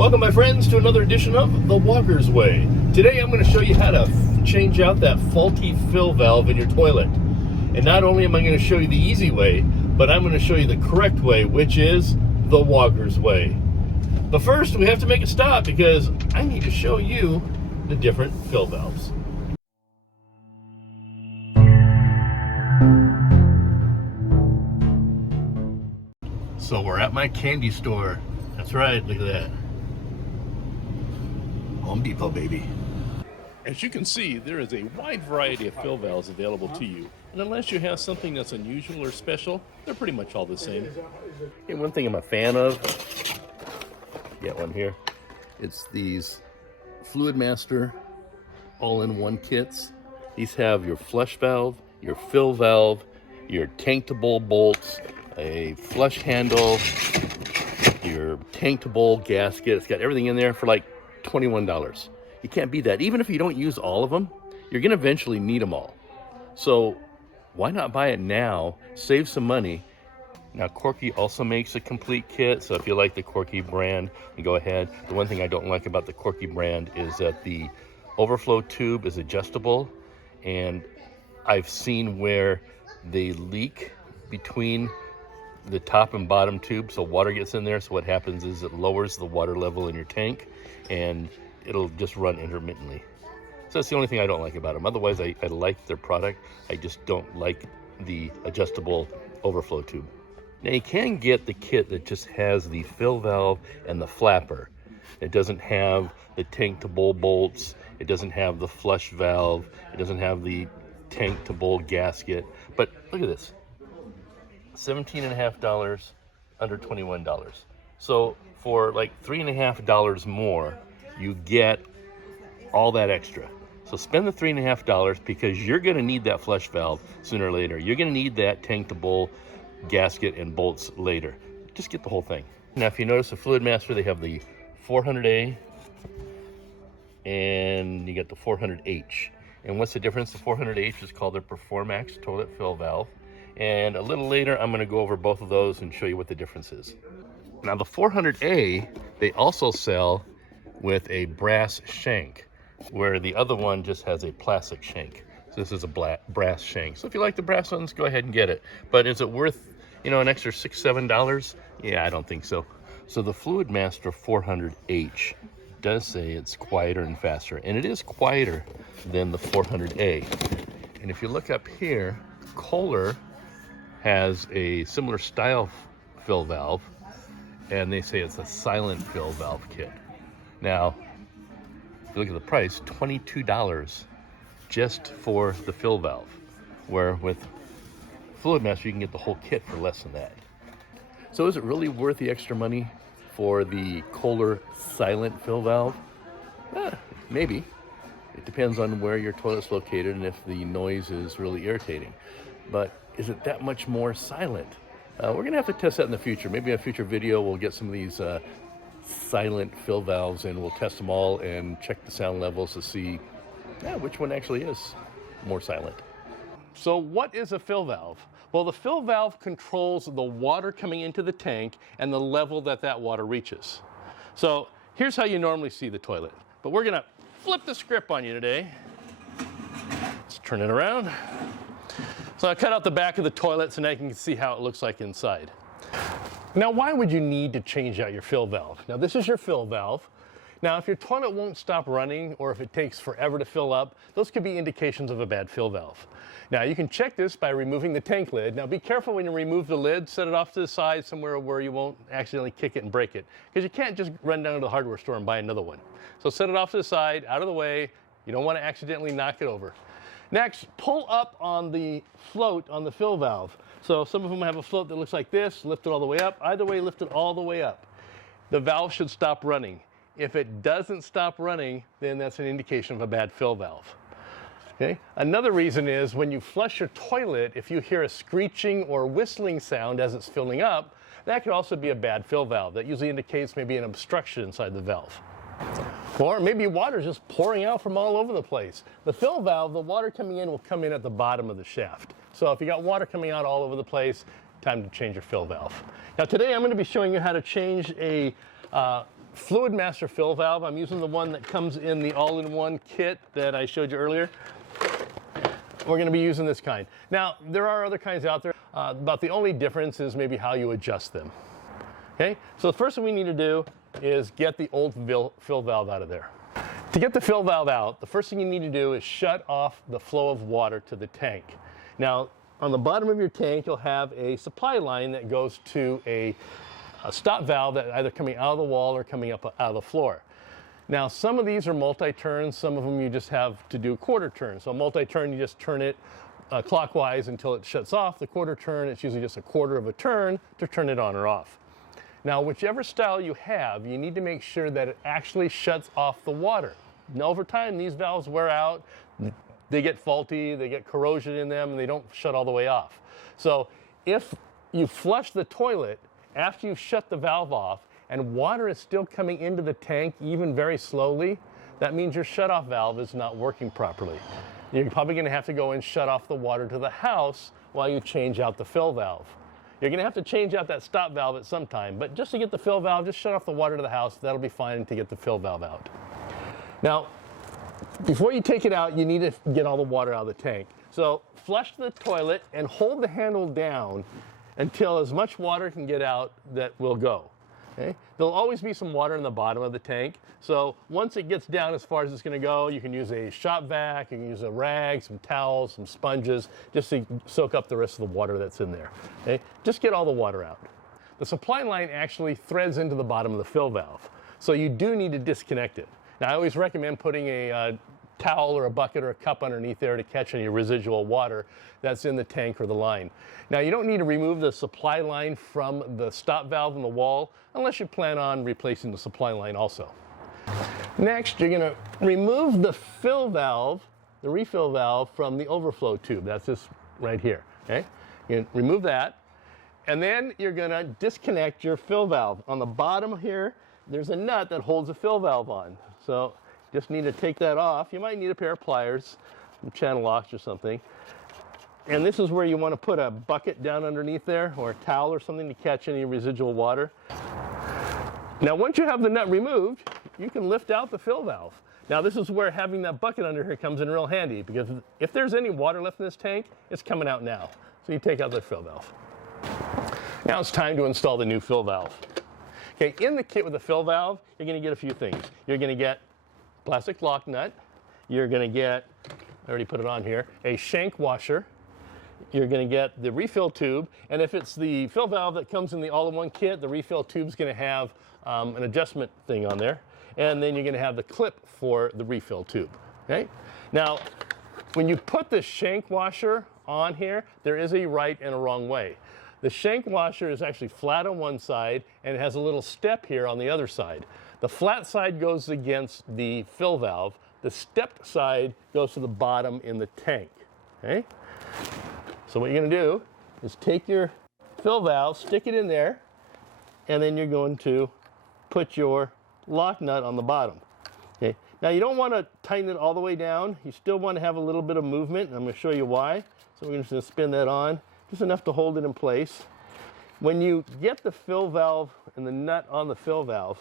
Welcome, my friends, to another edition of The Walker's Way. Today I'm going to show you how to change out that faulty fill valve in your toilet. And not only am I going to show you the easy way, but I'm going to show you the correct way, which is The Walker's Way. But first, we have to make a stop because I need to show you the different fill valves. So we're at my candy store. That's right, look at that. Home Depot, baby. As you can see, there is a wide variety of fill valves available to you. And unless you have something that's unusual or special, they're pretty much all the same. Hey, one thing I'm a fan of, get one here, it's these Fluid Master all-in-one kits. These have your flush valve, your fill valve, your tank-to-bowl bolts, a flush handle, your tank-to-bowl gasket. It's got everything in there for like $21. You can't beat that. Even if you don't use all of them, you're going to eventually need them all. So why not buy it now, save some money. Now, Corky also makes a complete kit, so if you like the Corky brand, you go ahead. The one thing I don't like about the Corky brand is that the overflow tube is adjustable, and I've seen where they leak between the top and bottom tube, so water gets in there. So what happens is it lowers the water level in your tank, and it'll just run intermittently. So that's the only thing I don't like about them. Otherwise, I like their product. I just don't like the adjustable overflow tube. Now, you can get the kit that just has the fill valve and the flapper. It doesn't have the tank to bowl bolts. It doesn't have the flush valve. It doesn't have the tank to bowl gasket. But look at this. $17.50, under $21. So for like $3.50 more, you get all that extra. So spend the $3.50 because you're going to need that flush valve sooner or later. You're going to need that tank to bowl gasket and bolts later. Just get the whole thing. Now, if you notice the Fluid Master, they have the 400A and you get the 400H. And what's the difference? The 400H is called their Performax toilet fill valve. And a little later, I'm going to go over both of those and show you what the difference is. Now, the 400A, they also sell with a brass shank, where the other one just has a plastic shank. So this is a brass shank. So if you like the brass ones, go ahead and get it. But is it worth, an extra $6, $7? Yeah, I don't think so. So the Fluid Master 400H does say it's quieter and faster, and it is quieter than the 400A. And if you look up here, Kohler has a similar style fill valve, and they say it's a silent fill valve kit. Now, if you look at the price, $22 just for the fill valve, where with Fluid Master you can get the whole kit for less than that. So is it really worth the extra money for the Kohler silent fill valve? Maybe. It depends on where your toilet's located and if the noise is really irritating. But is it that much more silent? We're going to have to test that in the future. Maybe in a future video we'll get some of these silent fill valves and we'll test them all and check the sound levels to see which one actually is more silent. So what is a fill valve? Well, the fill valve controls the water coming into the tank and the level that water reaches. So here's how you normally see the toilet. But we're going to flip the script on you today. Let's turn it around. So I cut out the back of the toilet so now you can see how it looks like inside. Now, why would you need to change out your fill valve? Now, this is your fill valve. Now, if your toilet won't stop running or if it takes forever to fill up, those could be indications of a bad fill valve. Now, you can check this by removing the tank lid. Now, be careful when you remove the lid. Set it off to the side somewhere where you won't accidentally kick it and break it, because you can't just run down to the hardware store and buy another one. So set it off to the side, out of the way. You don't want to accidentally knock it over. Next, pull up on the float on the fill valve. So some of them have a float that looks like this, lift it all the way up. Either way, lift it all the way up. The valve should stop running. If it doesn't stop running, then that's an indication of a bad fill valve. Okay? Another reason is when you flush your toilet, if you hear a screeching or whistling sound as it's filling up, that could also be a bad fill valve. That usually indicates maybe an obstruction inside the valve. Or maybe water's just pouring out from all over the place. The fill valve, the water coming in will come in at the bottom of the shaft. So if you got water coming out all over the place, time to change your fill valve. Now today I'm going to be showing you how to change a Fluid Master fill valve. I'm using the one that comes in the all-in-one kit that I showed you earlier. We're going to be using this kind. Now, there are other kinds out there, but the only difference is maybe how you adjust them. Okay, so the first thing we need to do is get the old fill valve out of there. To get the fill valve out, the first thing you need to do is shut off the flow of water to the tank. Now, on the bottom of your tank, you'll have a supply line that goes to a stop valve that either coming out of the wall or coming up out of the floor. Now, some of these are multi-turns, some of them you just have to do quarter turn. So multi-turn, you just turn it clockwise until it shuts off. The quarter turn, it's usually just a quarter of a turn to turn it on or off. Now, whichever style you have, you need to make sure that it actually shuts off the water. And over time, these valves wear out, they get faulty, they get corrosion in them, and they don't shut all the way off. So if you flush the toilet after you've shut the valve off and water is still coming into the tank, even very slowly, that means your shutoff valve is not working properly. You're probably going to have to go and shut off the water to the house while you change out the fill valve. You're going to have to change out that stop valve at some time, but just to get the fill valve, just shut off the water to the house. That'll be fine to get the fill valve out. Now, before you take it out, you need to get all the water out of the tank. So flush the toilet and hold the handle down until as much water can get out that will go. Okay? There'll always be some water in the bottom of the tank. So once it gets down as far as it's going to go, you can use a shop vac, you can use a rag, some towels, some sponges, just to soak up the rest of the water that's in there. Okay? Just get all the water out. The supply line actually threads into the bottom of the fill valve. So you do need to disconnect it. Now, I always recommend putting a towel or a bucket or a cup underneath there to catch any residual water that's in the tank or the line. Now, you don't need to remove the supply line from the stop valve in the wall unless you plan on replacing the supply line also. Next, you're going to remove the fill valve, the refill valve, from the overflow tube. That's this right here. Okay? You remove that, and then you're going to disconnect your fill valve. On the bottom here, there's a nut that holds the fill valve on. So just need to take that off. You might need a pair of pliers, some channel locks or something. And this is where you want to put a bucket down underneath there, or a towel or something to catch any residual water. Now, once you have the nut removed, you can lift out the fill valve. Now, this is where having that bucket under here comes in real handy, because if there's any water left in this tank, it's coming out now. So you take out the fill valve. Now it's time to install the new fill valve. Okay, in the kit with the fill valve, you're going to get a few things. You're going to get plastic lock nut. You're going to get, I already put it on here, a shank washer. You're going to get the refill tube, and if it's the fill valve that comes in the all-in-one kit, the refill tube is going to have an adjustment thing on there, and then you're going to have the clip for the refill tube. Okay? Now, when you put the shank washer on here, there is a right and a wrong way. The shank washer is actually flat on one side, and it has a little step here on the other side. The flat side goes against the fill valve. The stepped side goes to the bottom in the tank. Okay? So what you're going to do is take your fill valve, stick it in there, and then you're going to put your lock nut on the bottom. Okay? Now, you don't want to tighten it all the way down. You still want to have a little bit of movement, and I'm going to show you why. So we're just going to spin that on, just enough to hold it in place. When you get the fill valve and the nut on the fill valve,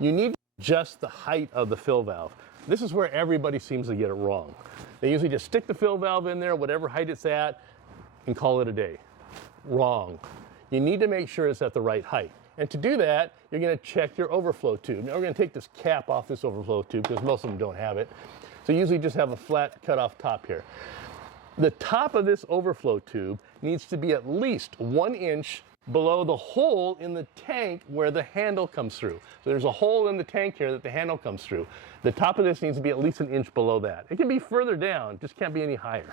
you need to adjust the height of the fill valve. This is where everybody seems to get it wrong. They usually just stick the fill valve in there, whatever height it's at, and call it a day. Wrong. You need to make sure it's at the right height. And to do that, you're going to check your overflow tube. Now we're going to take this cap off this overflow tube because most of them don't have it. So you usually just have a flat cut off top here. The top of this overflow tube needs to be at least 1 inch below the hole in the tank where the handle comes through. So there's a hole in the tank here that the handle comes through. The top of this needs to be at least 1 inch below that. It can be further down, just can't be any higher.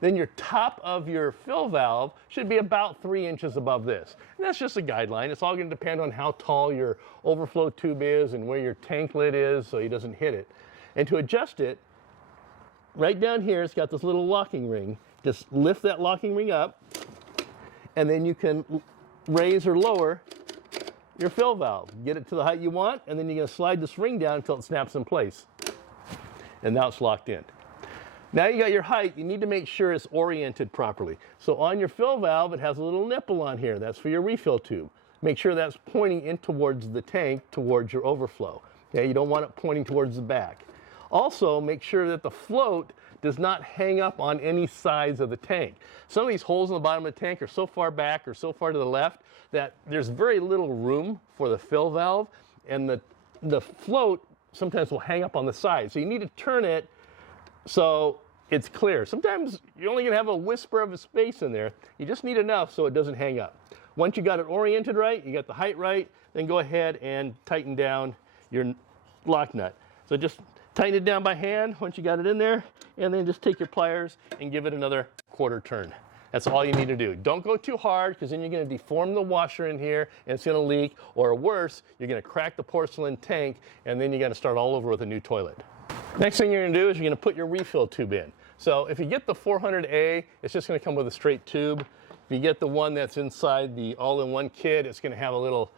Then your top of your fill valve should be about 3 inches above this. And that's just a guideline. It's all going to depend on how tall your overflow tube is and where your tank lid is so he doesn't hit it. And to adjust it, right down here, it's got this little locking ring. Just lift that locking ring up, and then you can raise or lower your fill valve. Get it to the height you want, and then you're going to slide this ring down until it snaps in place. And now it's locked in. Now you got your height, you need to make sure it's oriented properly. So on your fill valve, it has a little nipple on here. That's for your refill tube. make sure that's pointing in towards the tank, towards your overflow. Okay, you don't want it pointing towards the back. Also, make sure that the float does not hang up on any sides of the tank. Some of these holes in the bottom of the tank are so far back or so far to the left that there's very little room for the fill valve, and the float sometimes will hang up on the side. So you need to turn it so it's clear. Sometimes you're only going to have a whisper of a space in there. You just need enough so it doesn't hang up. Once you got it oriented right, you got the height right, then go ahead and tighten down your lock nut. So just tighten it down by hand once you got it in there, and then just take your pliers and give it another quarter turn. That's all you need to do. Don't go too hard, because then you're going to deform the washer in here and it's going to leak, or worse, you're going to crack the porcelain tank, and then you got to start all over with a new toilet. Next thing you're going to do is you're going to put your refill tube in. So if you get the 400A, it's just going to come with a straight tube. If you get the one that's inside the all-in-one kit, it's going to have a little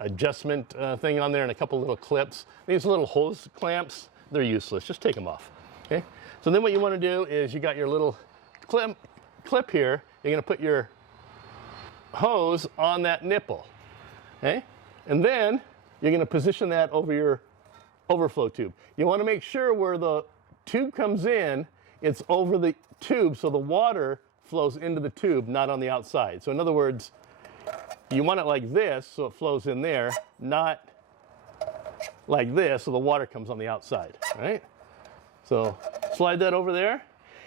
adjustment thing on there and a couple little clips. These little hose clamps, they're useless. Just take them off. Okay? So then what you want to do is you got your little clip here. You're going to put your hose on that nipple. Okay? And then you're going to position that over your overflow tube. You want to make sure where the tube comes in, it's over the tube so the water flows into the tube, not on the outside. So in other words, you want it like this so it flows in there, not like this so the water comes on the outside, right? So slide that over there,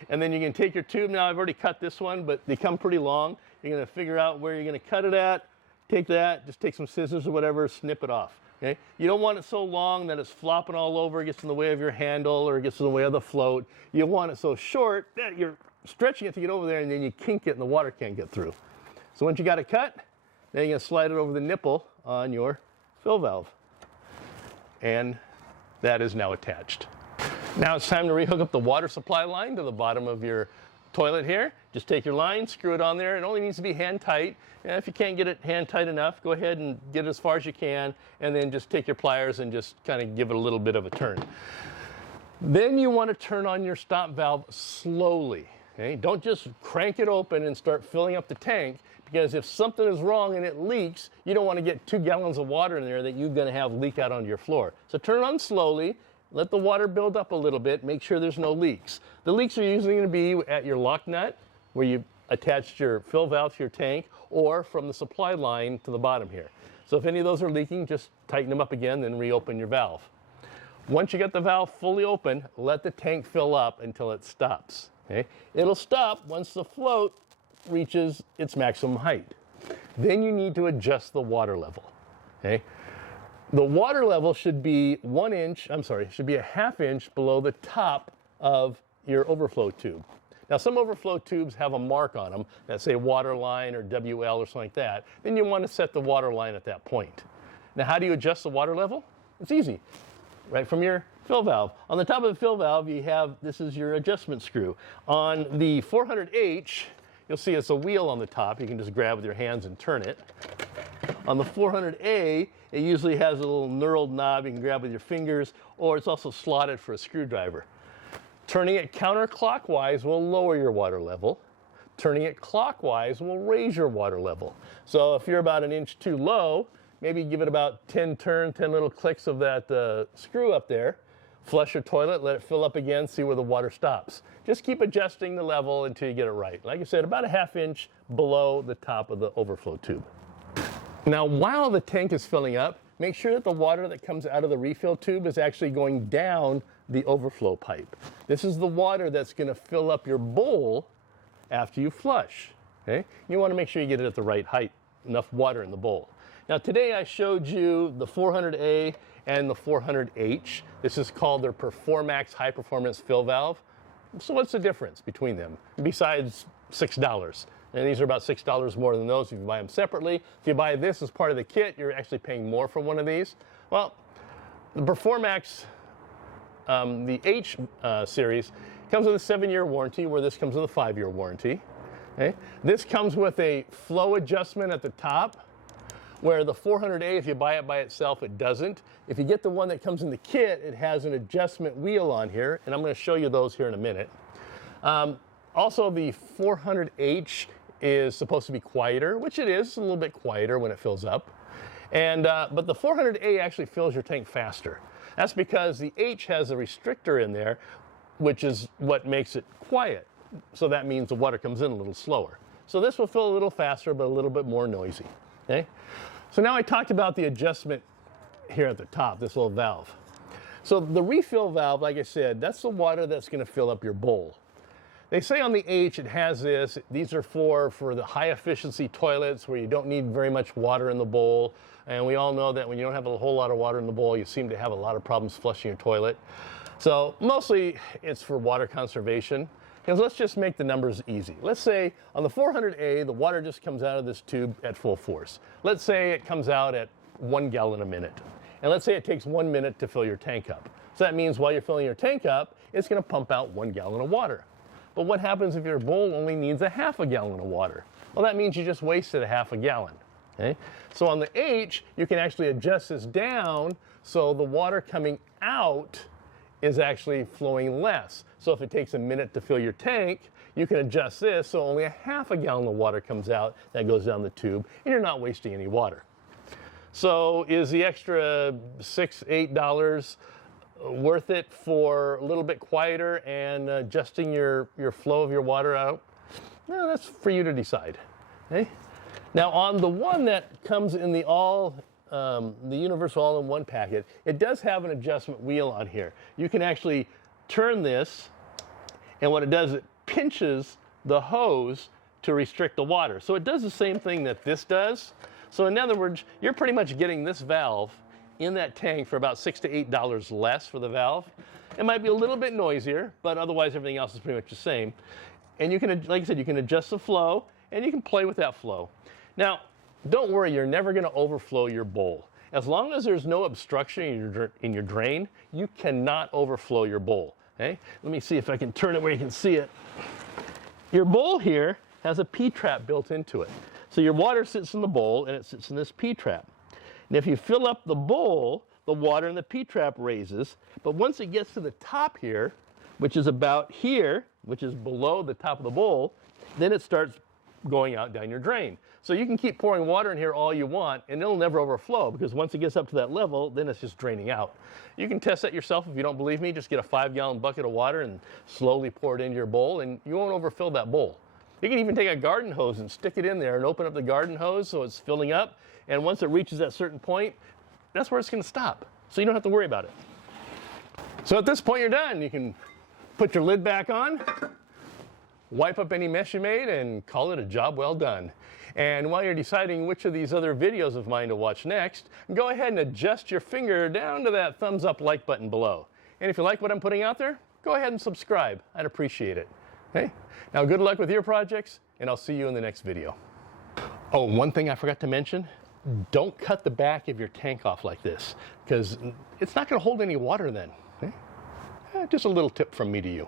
and then you can take your tube. Now I've already cut this one, but they come pretty long. You're going to figure out where you're going to cut it at. Take that, just take some scissors or whatever, snip it off. Okay? You don't want it so long that it's flopping all over, gets in the way of your handle or gets in the way of the float. You want it so short that you're stretching it to get over there, and then you kink it and the water can't get through. So once you got it cut, then you're going to slide it over the nipple on your fill valve. And that is now attached. Now it's time to rehook up the water supply line to the bottom of your toilet here. Just take your line, screw it on there. It only needs to be hand tight. And if you can't get it hand tight enough, go ahead and get it as far as you can, and then just take your pliers and just kind of give it a little bit of a turn. Then you want to turn on your stop valve slowly. Okay? Don't just crank it open and start filling up the tank, because if something is wrong and it leaks, you don't want to get 2 gallons of water in there that you're going to have leak out onto your floor. So turn it on slowly. Let the water build up a little bit. Make sure there's no leaks. The leaks are usually going to be at your lock nut, where you attached your fill valve to your tank, or from the supply line to the bottom here. So if any of those are leaking, just tighten them up again, then reopen your valve. Once you get the valve fully open, let the tank fill up until it stops. Okay? It'll stop once the float reaches its maximum height. Then you need to adjust the water level. Okay? The water level should be should be a ½ inch below the top of your overflow tube. Now, some overflow tubes have a mark on them that say water line or WL or something like that. Then you want to set the water line at that point. Now, how do you adjust the water level? It's easy. Right from your fill valve. On the top of the fill valve, you have, this is your adjustment screw. On the 400H, you'll see it's a wheel on the top. You can just grab with your hands and turn it. On the 400A, it usually has a little knurled knob you can grab with your fingers, or it's also slotted for a screwdriver. Turning it counterclockwise will lower your water level. Turning it clockwise will raise your water level. So if you're about 1 inch too low, maybe give it about 10 little clicks of that screw up there. Flush your toilet, let it fill up again, see where the water stops. Just keep adjusting the level until you get it right. Like I said, about a ½ inch below the top of the overflow tube. Now, while the tank is filling up, make sure that the water that comes out of the refill tube is actually going down the overflow pipe. This is the water that's going to fill up your bowl after you flush. Okay? You want to make sure you get it at the right height, enough water in the bowl. Now, today I showed you the 400A and the 400H. This is called their Performax High Performance Fill Valve. So what's the difference between them, besides $6? And these are about $6 more than those if you buy them separately. If you buy this as part of the kit, you're actually paying more for one of these. Well, the Performax, the H series, comes with a 7-year warranty, where this comes with a 5-year warranty. Okay? This comes with a flow adjustment at the top, where the 400A, if you buy it by itself, it doesn't. If you get the one that comes in the kit, it has an adjustment wheel on here, and I'm going to show you those here in a minute. Also, the 400H is supposed to be quieter, which it is a little bit quieter when it fills up. And, but the 400A actually fills your tank faster. That's because the H has a restrictor in there, which is what makes it quiet. So that means the water comes in a little slower. So this will fill a little faster, but a little bit more noisy. Okay? So now I talked about the adjustment here at the top, this little valve. So the refill valve, like I said, that's the water that's going to fill up your bowl. They say on the H it has this. These are for the high efficiency toilets where you don't need very much water in the bowl. And we all know that when you don't have a whole lot of water in the bowl, you seem to have a lot of problems flushing your toilet. So mostly it's for water conservation. Because let's just make the numbers easy. Let's say on the 400A, the water just comes out of this tube at full force. Let's say it comes out at 1 gallon a minute. And let's say it takes 1 minute to fill your tank up. So that means while you're filling your tank up, it's going to pump out 1 gallon of water. But what happens if your bowl only needs a half a gallon of water? Well, that means you just wasted a half a gallon. Okay? So on the H, you can actually adjust this down so the water coming out is actually flowing less. So if it takes a minute to fill your tank, you can adjust this so only a half a gallon of water comes out that goes down the tube, and you're not wasting any water. So is the extra $6, $8 worth it for a little bit quieter and adjusting your flow of your water out? No, that's for you to decide. Okay? Now on the one that comes in the universal all-in-one packet, it does have an adjustment wheel on here. You can actually turn this, and what it does, it pinches the hose to restrict the water. So it does the same thing that this does. So in other words, you're pretty much getting this valve in that tank for about $6 to $8 less for the valve. It might be a little bit noisier, but otherwise everything else is pretty much the same. And you can, like I said, you can adjust the flow, and you can play with that flow. Now, don't worry, you're never going to overflow your bowl. As long as there's no obstruction in your drain, you cannot overflow your bowl. Okay? Let me see if I can turn it where you can see it. Your bowl here has a P-trap built into it. So your water sits in the bowl, and it sits in this P-trap. And if you fill up the bowl, the water in the P-trap raises. But once it gets to the top here, which is about here, which is below the top of the bowl, then it starts going out down your drain. So you can keep pouring water in here all you want, and it'll never overflow, because once it gets up to that level, then it's just draining out. You can test that yourself if you don't believe me. Just get a 5-gallon bucket of water and slowly pour it into your bowl, and you won't overfill that bowl. You can even take a garden hose and stick it in there and open up the garden hose so it's filling up, and once it reaches that certain point, that's where it's going to stop. So you don't have to worry about it. So at this point, you're done. You can put your lid back on, wipe up any mess you made, and call it a job well done. And while you're deciding which of these other videos of mine to watch next, go ahead and adjust your finger down to that thumbs up like button below. And if you like what I'm putting out there, go ahead and subscribe. I'd appreciate it. Okay? Now good luck with your projects, and I'll see you in the next video. Oh, one thing I forgot to mention, don't cut the back of your tank off like this, because it's not going to hold any water then. Okay? Just a little tip from me to you.